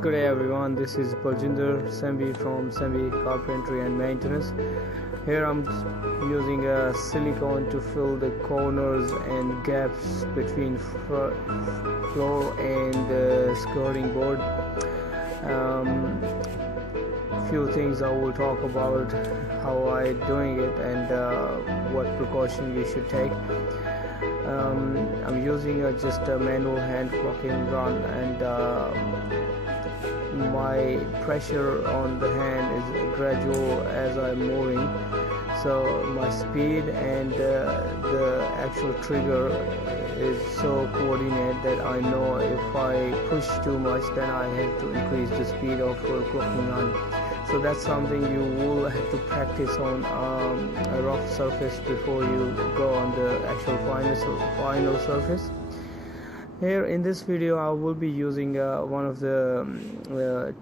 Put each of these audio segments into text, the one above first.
Good day everyone, this is Baljinder Sembi from Sembi Carpentry and Maintenance. Here I'm using a silicone to fill the corners and gaps between floor and skirting board. Few things I will talk about how I doing it and what precaution you should take. I'm using just a manual hand caulking gun, and my pressure on the hand is gradual as I'm moving, so my speed and the actual trigger is so coordinated that I know if I push too much then I have to increase the speed of caulking on. So that's something you will have to practice on a rough surface before you go on the actual final surface. Here in this video I will be using one of the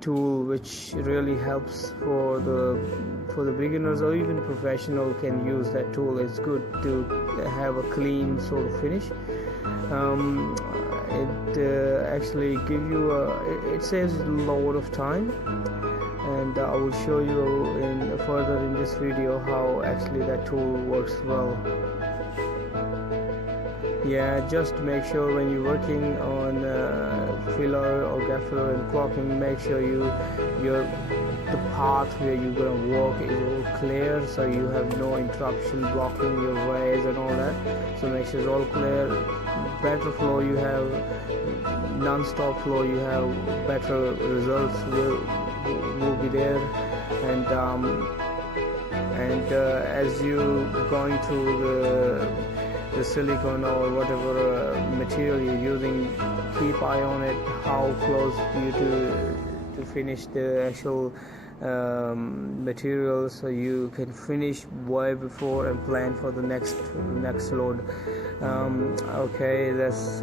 tool which really helps for the beginners, or even professional can use that tool. It's good to have a clean sort of finish. It actually give you it saves a lot of time, and I will show you further in this video how actually that tool works well. Yeah, just make sure when you're working on filler or gap filler and caulking, make sure the path where you're gonna walk is all clear, so you have no interruption blocking your ways and all that. So make sure it's all clear. Better flow you have, non-stop flow you have, better results will be there. And as you going through the silicone or whatever material you're using, keep eye on it, how close you to finish the actual material, so you can finish way before and plan for the next load. Okay, that's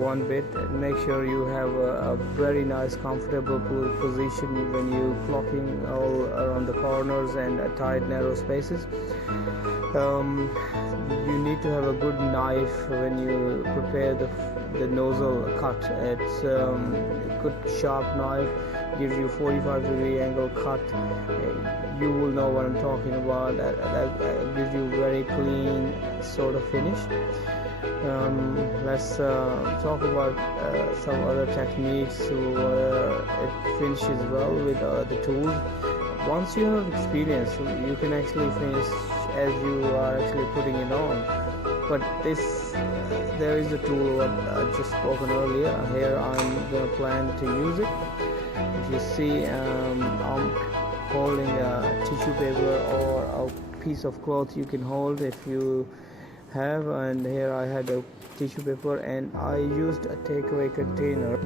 one bit. Make sure you have a very nice comfortable position when you caulking all around the corners and tight narrow spaces. You need to have a good knife when you prepare the nozzle cut. It's a good sharp knife, gives you 45-degree angle cut. You will know what I'm talking about. That gives you very clean sort of finish. Let's talk about some other techniques where it finishes well with the tools. Once you have experience, you can actually finish as you are actually putting it on. But there is a tool what I just spoken earlier. Here I'm gonna plan to use it. If you see, I'm holding a tissue paper or a piece of cloth you can hold if you have, and here I had a tissue paper and I used a takeaway container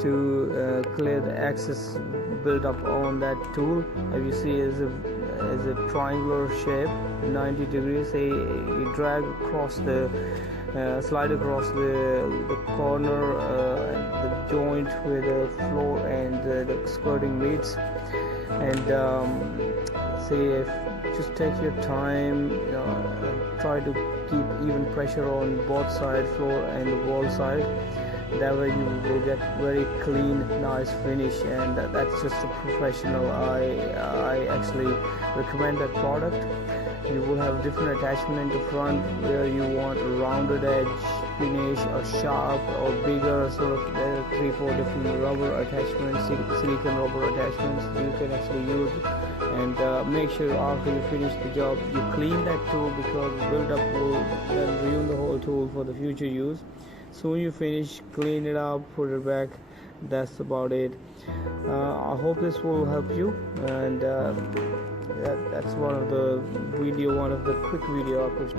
to clear the excess build up on that tool. As you see, is a triangular shape, 90 degrees. Say you drag across slide across the corner and the joint where the floor and the skirting meets, and just take your time, try to keep even pressure on both side, floor and the wall side. That way you will get very clean, nice finish, and that's just a professional. I actually recommend that product. You will have different attachment in the front where you want a rounded edge finish or sharp or bigger, sort of. There are 3-4 different rubber attachments, silicone rubber attachments you can actually use. And make sure after you finish the job you clean that tool, because build-up will then ruin the whole tool for the future use. Soon you finish, clean it up, put it back. That's about it. I hope this will help you, and that's one of the quick video I could.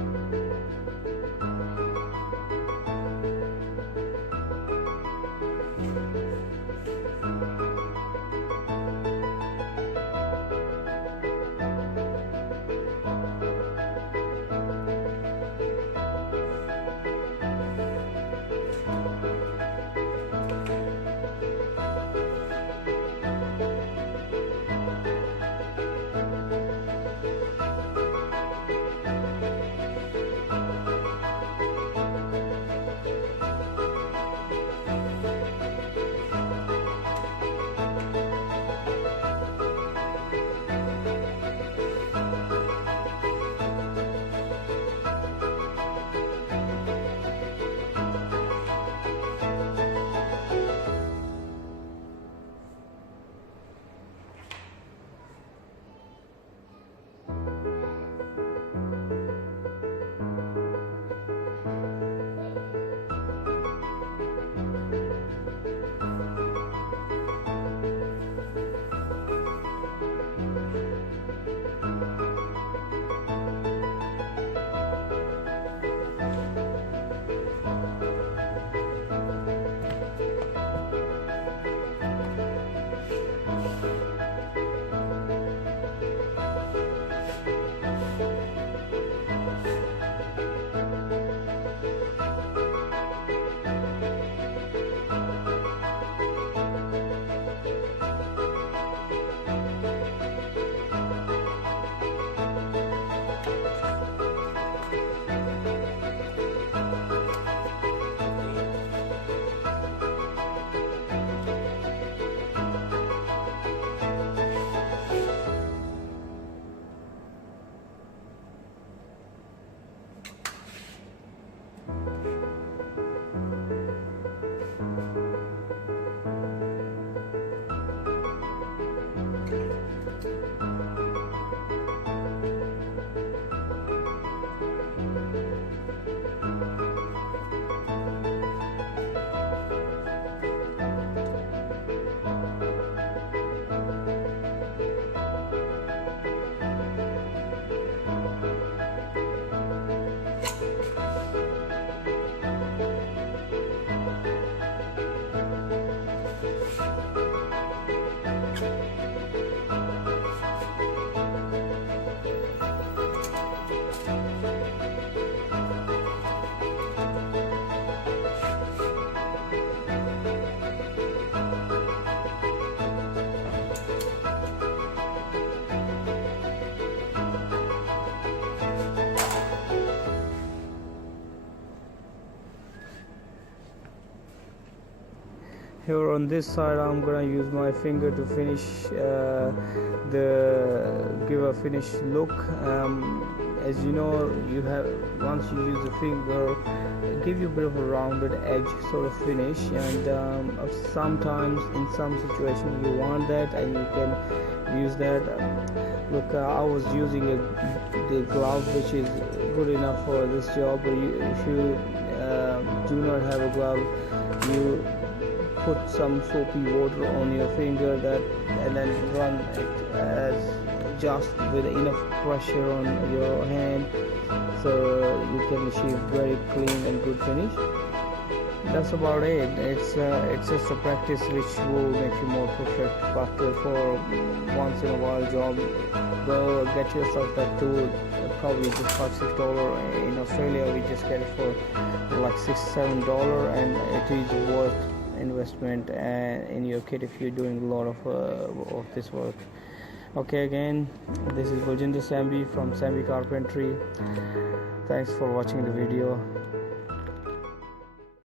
Here on this side I'm gonna use my finger to finish give a finished look. As you know, you have, once you use the finger, give you a bit of a rounded edge sort of finish, and sometimes in some situations you want that and you can use that. Look, I was using the glove which is good enough for this job, but if you do not have a glove, you put some soapy water on your finger and then run it as just with enough pressure on your hand, so you can achieve very clean and good finish. That's about it. It's just a practice which will make you more perfect, but for once in a while job, go get yourself that tool. Probably just $5-6. In Australia we just get it for like $6-7, and it is worth investment in your kit if you're doing a lot of this work. Okay, again, this is Baljinder Sambi from Sambi Carpentry. Thanks for watching the video.